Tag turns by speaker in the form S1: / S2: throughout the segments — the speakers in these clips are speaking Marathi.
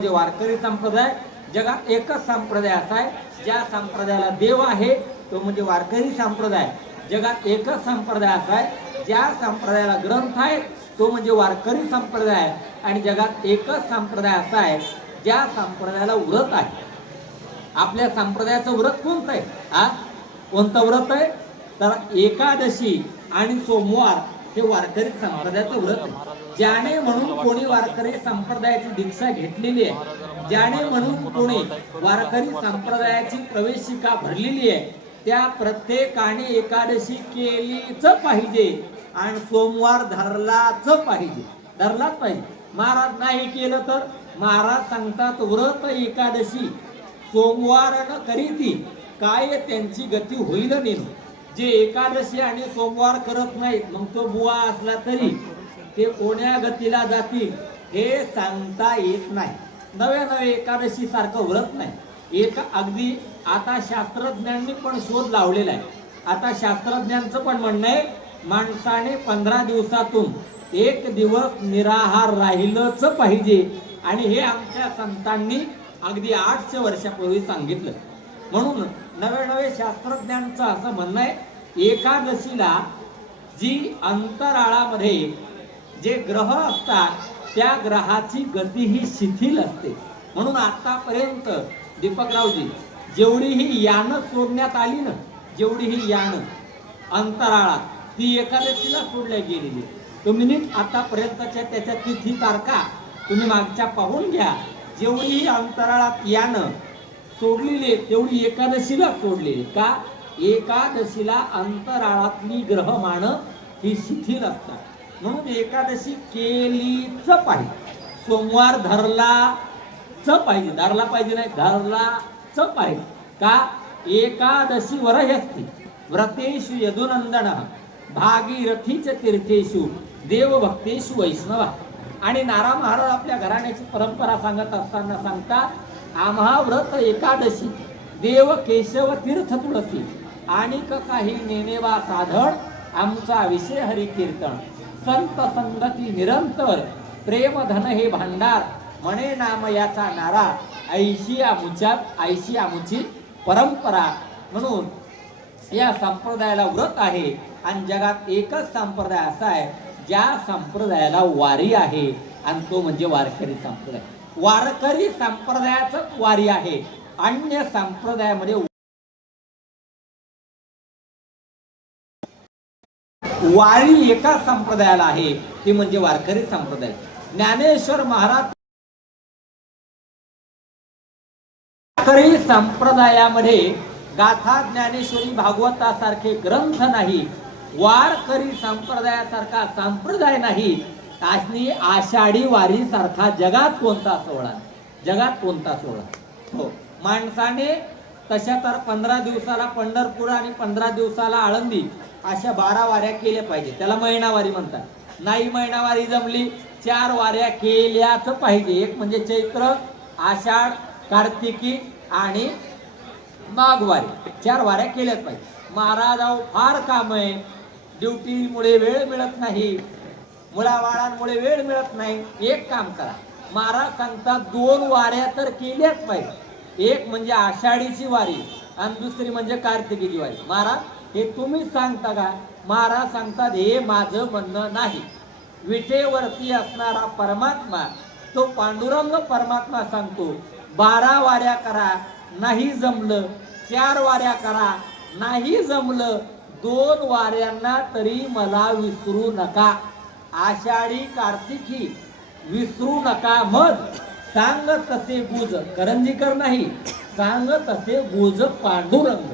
S1: म्हणजे वारकरी संप्रदाय जगात एकच संप्रदाय असा आहे ज्या संप्रदायाला देव आहे तो म्हणजे वारकरी संप्रदाय. जगात एकच संप्रदाय असा आहे ज्या संप्रदायाला ग्रंथ आहे तो म्हणजे वारकरी संप्रदाय. आहे आणि जगात एकच संप्रदाय असा आहे ज्या संप्रदायाला व्रत आहे. आपल्या संप्रदायाचं व्रत कोणतं आहे? हा कोणतं व्रत आहे? तर एकादशी आणि सोमवार. हे वारकरी संप्रदायाचं व्रत ज्याने म्हणून कोणी वारकरी संप्रदायाची दीक्षा घेतलेली आहे ज्याने म्हणून कोणी वारकरी संप्रदायाची प्रवेशिका भरलेली आहे त्या प्रत्येकाने एकादशी केलीच पाहिजे आणि सोमवार धरलाच पाहिजे. धरलाच पाहिजे. महाराज नाही केलं तर? महाराज सांगतात व्रत एकादशी सोमवार न करीती काय त्यांची गती होईल नेन. जे एकादशी आणि सोमवार करत नाहीत मग तो बुवा असला तरी ते कोण्या गतीला जातील हे सांगता येत नाही. नव्या नव्या एकादशी सारखं व्रत नाही. एक अगदी आता शास्त्रज्ञांनी पण शोध लावलेला आहे. आता शास्त्रज्ञांचं पण म्हणणं आहे माणसाने पंधरा दिवसातून एक दिवस निराहार राहिलंच पाहिजे. आणि हे आमच्या संतांनी अगदी आठशे वर्षापूर्वी सांगितलं. म्हणून नवे नवे शास्त्रज्ञांचं असं म्हणणं आहे एकादशीला जी अंतराळामध्ये जे ग्रह असतात त्या ग्रहाची गती ही शिथिल असते. म्हणून आतापर्यंत दीपकरावजी जेवढी ही यानं सोडण्यात आली ना जेवढी ही यानं अंतराळात ती एकादशीला सोडल्या गेलेली. तुम्ही नीट आतापर्यंतच्या त्याच्या तिथी तारखा तुम्ही मागच्या पाहून घ्या. जेवढी ही अंतराळात यानं सोडलेली आहे, तेवढी एकादशीला सोडलेली का? एकादशीला अंतराळातली ग्रहमान ही शिथिल असतात. म्हणून एकादशी केलीच पाहिजे. सोमवार धरलाच पाहिजे. धरला पाहिजे नाही धरलाच पाहिजे. का? एकादशी असते व्रतेषु यदुनंदन भागीरथीच तीर्थेषु देवभक्तेषु वैष्णवा. आणि नारा महाराज आपल्या घराण्याची परंपरा सांगत असताना सांगतात आम्हा व्रत एकादशी देव केशव तीर्थ तुळसी आणि काही नेनेवा साधन आमचा विषय हरी कीर्तन संत संगती निरंतर प्रेम धन हे भांडार म्हणे नाम याचा नारा ऐशी आमुच्या ऐशी आमुची परंपरा. म्हणून या संप्रदायाला व्रत आहे आणि जगात एकच संप्रदाय असा आहे ज्या संप्रदायाला वारी आहे आणि तो म्हणजे वारकरी संप्रदाय. वारकरी संप्रदायाच वारी आहे. अन्य संप्रदायामध्ये वारी एका संप्रदायाला आहे. ती म्हणजे वारकरी संप्रदाय. ज्ञानेश्वर महाराज वारकरी संप्रदायामध्ये गाथा ज्ञानेश्वरी भागवतासारखे ग्रंथ नाही. वारकरी संप्रदायासारखा संप्रदाय नाही. आणि आषाढी वारी सारखा जगात कोणता सोहळा? जगात कोणता सोहळा? हो. माणसाने तशा तर पंधरा दिवसाला पंढरपूर आणि पंधरा दिवसाला आळंदी अशा बारा वाऱ्या केल्या पाहिजे त्याला महिनावारी म्हणतात. नाही महिनावारी जमली चार वाऱ्या केल्याच पाहिजे. एक म्हणजे चैत्र आषाढ कार्तिकी आणि माघवारी चार वाऱ्या केल्याच पाहिजे महाराज फार काम आहे ड्युटीमुळे वेळ मिळत नाही. मुळावाळांमुळे वेळ मिळत नाही. एक काम करा. महाराज सांगतात दोन वाऱ्या तर केल्याच पाहिजे. एक म्हणजे आषाढीची वारी आणि दुसरी म्हणजे कार्तिकीची वारी. महाराज हे तुम्हीच सांगता का? महाराज सांगतात हे माझं म्हणणं नाही. विटेवरती असणारा परमात्मा तो पांडुरंग परमात्मा सांगतो बारा वाऱ्या करा नाही जमलं. चार वाऱ्या करा नाही जमलं. दोन वाऱ्यांना तरी मला विसरू नका. आषाढी कार्तिकी विसरू नका मग सांग तसे गुज करंजीकर नाही. सांग तसे गुज पांडुरंग.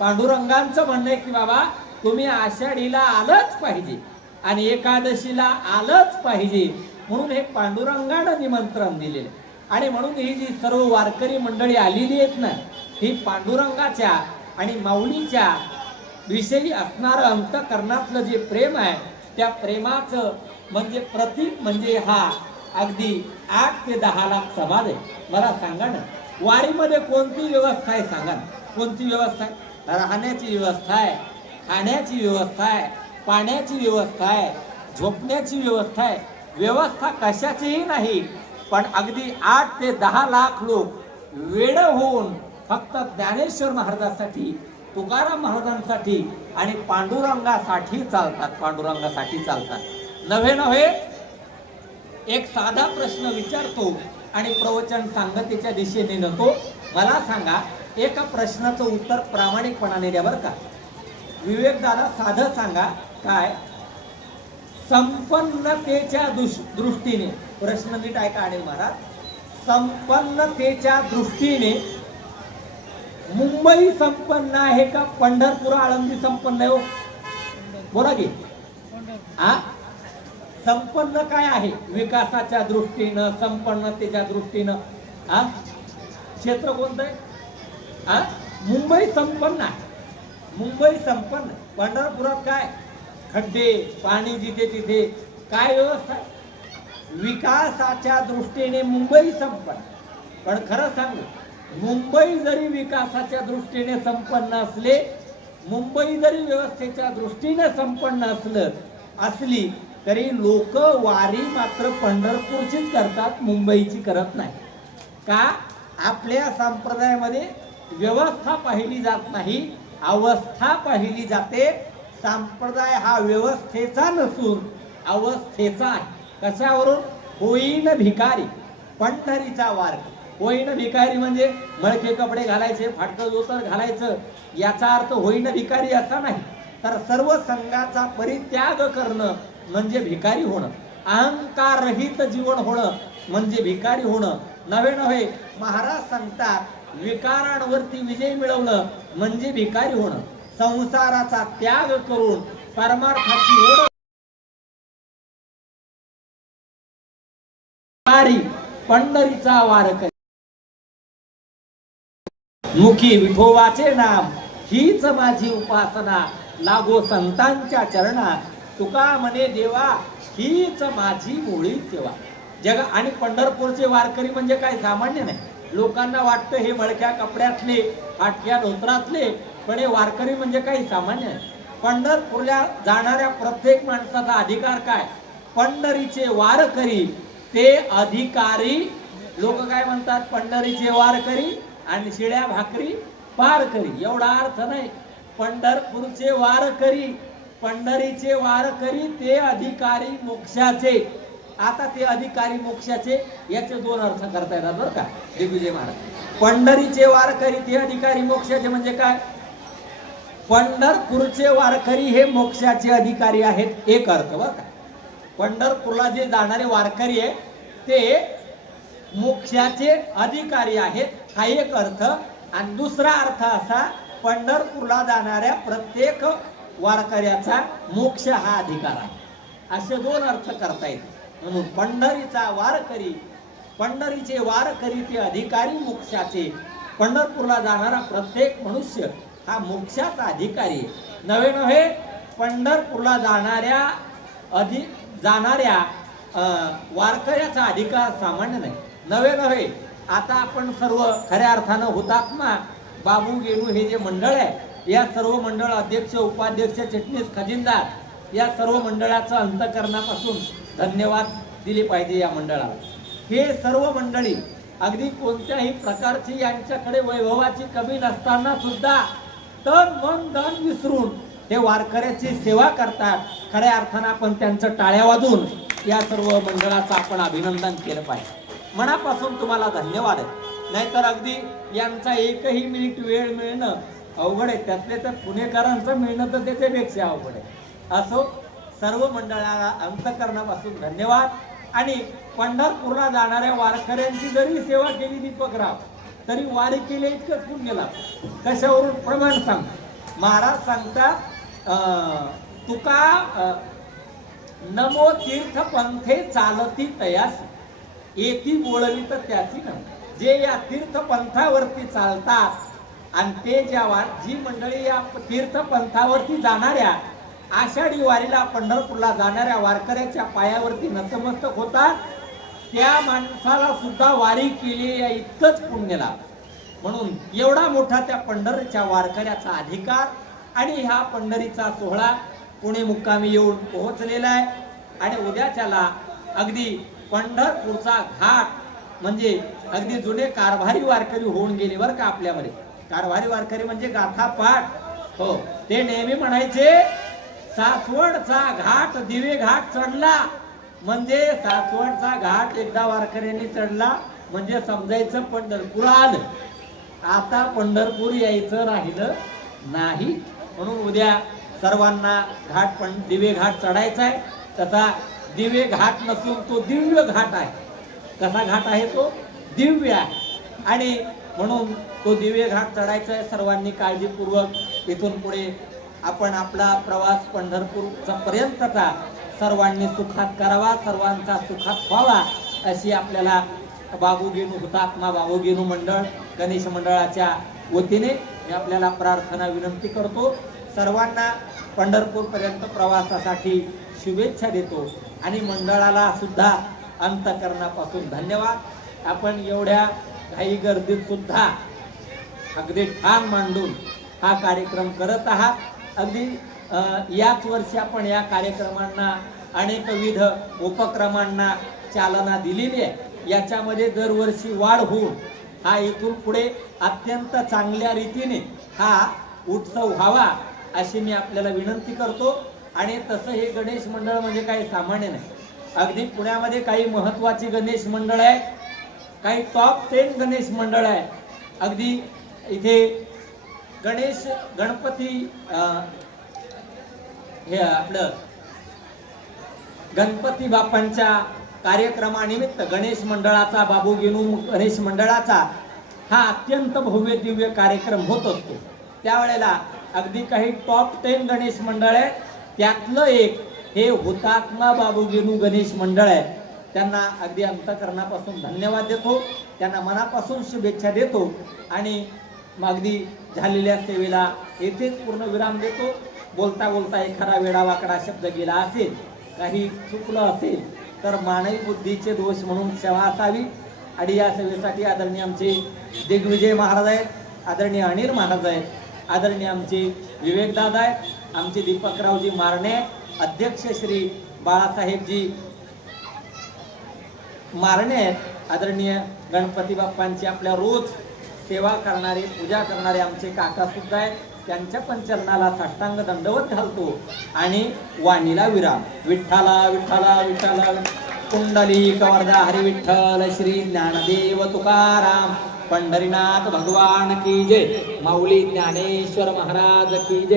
S1: पांडुरंगांचं म्हणणं आहे की बाबा तुम्ही आषाढीला आलंच पाहिजे आणि एकादशीला आलंच पाहिजे. म्हणून हे पांडुरंगानं निमंत्रण दिलेलं. आहे. आणि म्हणून ही जी सर्व वारकरी मंडळी आलेली आहेत ना ही पांडुरंगाच्या आणि माऊलीच्या विषयी असणारं अंतकरणातलं जे प्रेम आहे त्या प्रेमाचं म्हणजे प्रतीक म्हणजे हा. अगदी आठ ते दहा लाख समाज आहे. मला सांगा ना वारीमध्ये कोणती व्यवस्था आहे सांगा ना. कोणती व्यवस्था आहे? राहण्याची व्यवस्था आहे खाण्याची व्यवस्था आहे पाण्याची व्यवस्था आहे झोपण्याची व्यवस्था आहे. व्यवस्था कशाचीही नाही पण अगदी आठ ते दहा लाख लोक वेळ होऊन फक्त ज्ञानेश्वर महाराजांसाठी तुकाराम महाराजांसाठी आणि पांडुरंगासाठी चालतात पांडुरंगासाठी चालतात. नव्हे नव्हे एक साधा प्रश्न विचारतो आणि प्रवचन सांगतेच्या दिशेने नव्हतो मला सांगा एका प्रश्नाचं उत्तर प्रामाणिकपणाने द्या बरं का. विवेकदादा साधं सांगा काय? संपन्नतेच्या दृष्टीने प्रश्न नीट ऐका आणि महाराज. संपन्नतेच्या दृष्टीने मुंबई संपन्न आहे का? पंढरपूर आळंदी संपन्न आहे हो. बोला की. आ? संपन्न काय आहे? विकासाच्या दृष्टीनं संपन्नतेच्या दृष्टीनं. हा क्षेत्र कोणतं आहे? हा मुंबई संपन्न आहे. मुंबई संपन्न. पंढरपुरात काय? खड्डे पाणी जिथे तिथे. काय व्यवस्था विकासाच्या दृष्टीने मुंबई संपन्न. पण खरं सांगू मुंबई जरी विकासाच्या दृष्टीने संपन्न असले मुंबई जरी व्यवस्थेच्या दृष्टीने संपन्न असलं असली तरी लोक वारी मात्र पंढरपूरचीच करतात मुंबईची करत नाही. का? आपल्या संप्रदायामध्ये व्यवस्था पाहिली जात नाही अवस्था पाहिली जाते. संप्रदाय हा व्यवस्थेचा नसून अवस्थेचा आहे. कशावरून? होईन भिकारी पंढरीचा वार होईन भिकारी म्हणजे मळके कपडे घालायचे फाटकं जोतर घालायचं याचा अर्थ होईन भिकारी असा नाही. तर सर्व संघाचा परित्याग करणं म्हणजे भिकारी होणं. अहंकाररहित जीवन होणं म्हणजे भिकारी होणं. नवे नव्हे महाराज सांगतात विकारांवरती विजय मिळवणं म्हणजे भिकारी होणं. संसाराचा त्याग करून परमार्थाची ओढ पंढरीचा वारकरी मुखी विठोबाचे नाम. हीच माझी उपासना. लागो संतांच्या चरणात. तुका म्हणे देवा हीच माझी मुळी सेवा. जग आणि पंढरपूरचे वारकरी म्हणजे काय सामान्य नाही. लोकांना वाटतं हे मळक्या कपड्यातले फाटक्या धोत्रातले पण हे वारकरी म्हणजे काही सामान्य नाही. पंढरपूरला जाणाऱ्या प्रत्येक माणसाचा अधिकार काय? पंढरीचे वारकरी ते अधिकारी. लोक काय म्हणतात? पंढरीचे वारकरी. आणि शिळ्या भाकरी पारकरी एवढा अर्थ नाही. पंढरपूरचे वारकरी पंढरीचे वारकरी ते अधिकारी मोक्षाचे. आता ते अधिकारी मोक्षाचे याचे दोन अर्थ करता येतात बरं का दिग्विजय महाराज. पंढरीचे वारकरी ते अधिकारी मोक्षाचे म्हणजे काय? पंढरपूरचे वारकरी हे मोक्षाचे अधिकारी आहेत एक अर्थ बरं का. पंढरपूरला जे जाणारे वारकरी आहे ते मोक्षाचे अधिकारी आहेत. हा एक अर्थ. आणि दुसरा अर्थ असा पंढरपूरला जाणाऱ्या प्रत्येक वारकऱ्याचा मोक्ष हा अधिकार आहे. असे दोन अर्थ करता येतील. म्हणून पंढरीचा वारकरी पंढरीचे वारकरी ते अधिकारी मोक्षाचे. पंढरपूरला जाणारा प्रत्येक मनुष्य हा मोक्षाचा अधिकारी नवे नव्हे पंढरपूरला जाणाऱ्या अधि जाणाऱ्या वारकऱ्याचा अधिकार सामान्य नाही. नवे नव्हे. आता आपण सर्व खऱ्या अर्थानं हुतात्मा बाबू गेरू हे जे मंडळ आहे या सर्व मंडळ अध्यक्ष उपाध्यक्ष चिटणीस खजिनदार या सर्व मंडळाचं अंतकरणापासून धन्यवाद दिले पाहिजे या मंडळाला. हे सर्व मंडळी अगदी कोणत्याही प्रकारची यांच्याकडे वैभवाची कमी नसताना सुद्धा तन मन धन विसरून हे वारकऱ्याची सेवा करतात. खऱ्या अर्थानं आपण त्यांचं टाळ्या वाजून या सर्व मंडळाचं आपण अभिनंदन केलं पाहिजे. मनापासून तुम्हाला धन्यवाद आहे. नाहीतर अगदी यांचा एकही मिनिट वेळ मिळणं अवघड आहे. त्यातले तर पुणेकरांचं मिळणं तर त्याच्यापेक्षा अवघड आहे. असो सर्व मंडळाला अंतकरणापासून धन्यवाद. आणि पंढरपूरला जाणाऱ्या वारकऱ्यांची जरी सेवा केली दीपकराव तरी वारी केले इतकंच पुण्य गेला. कशावरून? प्रमाण सांग महाराज सांगतात तुका नमो तीर्थ पंथे चालती तयास एकी बोलली तर त्याची न जे या तीर्थपंथावरती चालतात आणि ते ज्या जी मंडळी या तीर्थपंथावरती जाणाऱ्या आषाढी वारीला पंढरपूरला जाणाऱ्या वारकऱ्याच्या पायावरती नतमस्तक होतात त्या माणसाला सुद्धा वारी केली या इतकंच पुण्य लाभ. म्हणून एवढा मोठा त्या पंढरीच्या वारकऱ्याचा अधिकार आणि ह्या पंढरीचा सोहळा पुणे मुक्कामी येऊन पोहोचलेला आहे. आणि उद्याच्याला अगदी पंढरपूरचा घाट म्हणजे अगदी जुने कारभारी वारकरी होऊन गेले बरं का आपल्यामध्ये. कारभारी वारकरी म्हणजे गाथा पाठ. हो ते नेहमी म्हणायचे सासवडचा घाट दिवे घाट चढला. म्हणजे सासवडचा घाट एकदा वारकऱ्यांनी चढला म्हणजे समजायचं पंढरपूर आलं आता पंढरपूर यायचं राहिलं नाही. म्हणून उद्या सर्वांना घाट पण दिवे घाट चढायचा आहे. तसा दिवे घाट नसून तो दिव्य घाट आहे. कसा घाट आहे तो? दिव्य आहे. आणि म्हणून तो दिव्य घाट चढायचा आहे. सर्वांनी काळजीपूर्वक इथून पुढे आपण आपला प्रवास पंढरपूरचा पर्यंतचा सर्वांनी सुखात करावा सर्वांचा सुखात व्हावा अशी आपल्याला बाबूगेनू हुतात्मा बाबूगेनू मंडळ गणेश मंडळाच्या वतीने मी आपल्याला प्रार्थना विनंती करतो. सर्वांना पंढरपूरपर्यंत प्रवासासाठी शुभेच्छा देतो आणि मंडळाला सुद्धा अंतकरणापासून धन्यवाद. आपण एवढ्या घाई गर्दीत सुद्धा अगदी ठाण मांडून हा कार्यक्रम करत आहात. अगदी याच वर्षी आपण या कार्यक्रमांना अनेकविध उपक्रमांना चालना दिलेली आहे. याच्यामध्ये दरवर्षी वाढ होऊन हा इथून पुढे अत्यंत चांगल्या रीतीने हा उत्सव व्हावा. अशी मी आपल्याला विनंती करतो. आणि तसं हे गणेश मंडळ म्हणजे काही सामान्य नाही. अगदी पुण्यामध्ये काही महत्वाची गणेश मंडळ आहे. काही टॉप टेन गणेश मंडळ आहे. अगदी इथे गणेश गणपती अं, हे आपलं गणपती बाप्पांच्या कार्यक्रमानिमित्त गणेश मंडळाचा बाबू गेनू गणेश मंडळाचा हा अत्यंत भव्य दिव्य कार्यक्रम होत असतो. त्यावेळेला अगदी काही टॉप टेन गणेश मंडळ आहे. त्यातलं एक हे हुतात्मा बाबू गेनू गणेश मंडळ आहे. त्यांना अगदी अंतकरणापासून धन्यवाद देतो. त्यांना मनापासून शुभेच्छा देतो. आणि अगदी झालेल्या सेवेला येथेच पूर्ण विराम देतो. बोलता बोलता एखादा वेडा वाकडा शब्द गेला असेल काही चुकलं असेल तर मानवी बुद्धीचे दोष म्हणून सेवा असावी. आणि या सेवेसाठी आदरणीय आमचे दिग्विजय महाराज आहेत. आदरणीय अनिल महाराज आहेत. आदरणीय आमचे विवेकदादा आहेत आमचे दीपकरावजी मारणे अध्यक्ष श्री बाळासाहेबजी मारणे आहेत आदरणीय गणपती बाप्पांची आपल्या रोज सेवा करणारे पूजा करणारे आमचे काका सुद्धा आहेत. त्यांच्या पण चरणाला साष्टांग दंडवत घालतो आणि वाणीला विराम. विठ्ठला विठ्ठला विठ्ठला. कुंडली कवर्धा हरिविठ्ठल श्री ज्ञानदेव तुकाराम. पंढरीनाथ भगवान की जय. माऊली ज्ञानेश्वर महाराज की जय.